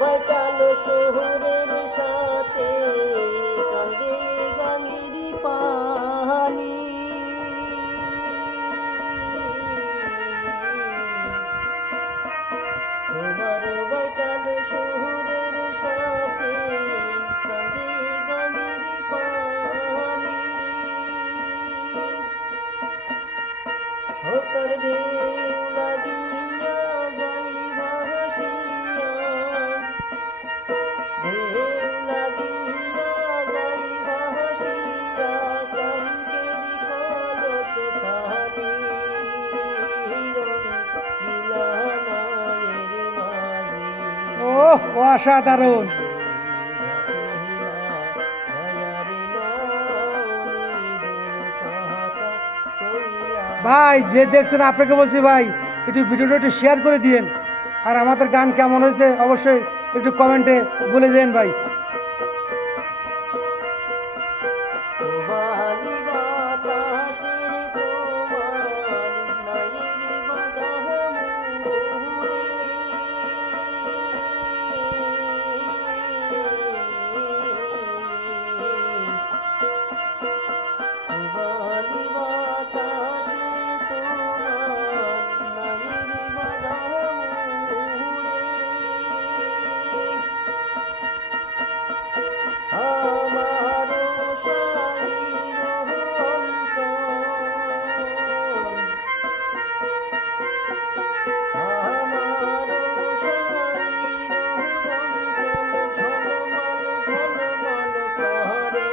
বৈকাল শহরের সাথে কাঁদে গাঙ্গেরি পানি তোমার বৈকাল শহরের সাথে কাঁদে গাঙ্গেরি পানি হোতর ঢেউ লাগিয়া যাই ভাসিয়া ঢেউ লাগিয়া যাই ভাসিয়া কাঙ্কেরি কলস খানি গিলানায়ের মাঝি ওহ অসাধারণ ভাই, যে দেখছেন আপনাকে বলছি ভাই, একটু ভিডিওটা একটু শেয়ার করে দিয়েন। আর আমাদের গান কেমন হয়েছে অবশ্যই একটু কমেন্টে বলে দেন ভাই। বালি বাতাসে তোমার নাইর বাঁধা মুরে বালি বাতাসে তোমার নাইর বাঁধা মুরে আমারো শাড়ির অঞ্চল আমারো শাড়ির অঞ্চল ঝলমল ঝলমল করে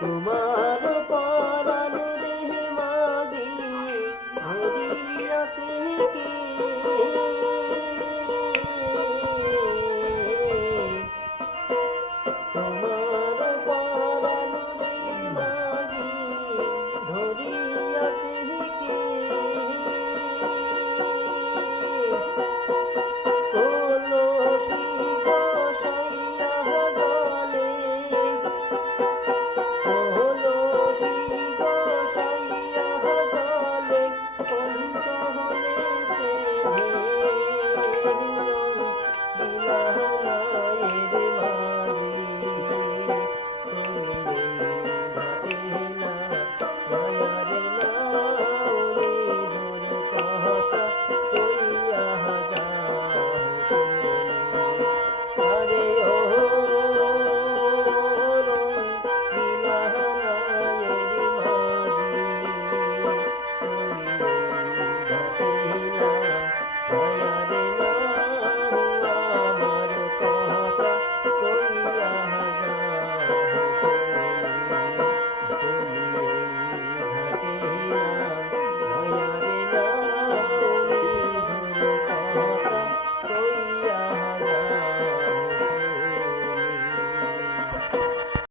তোমার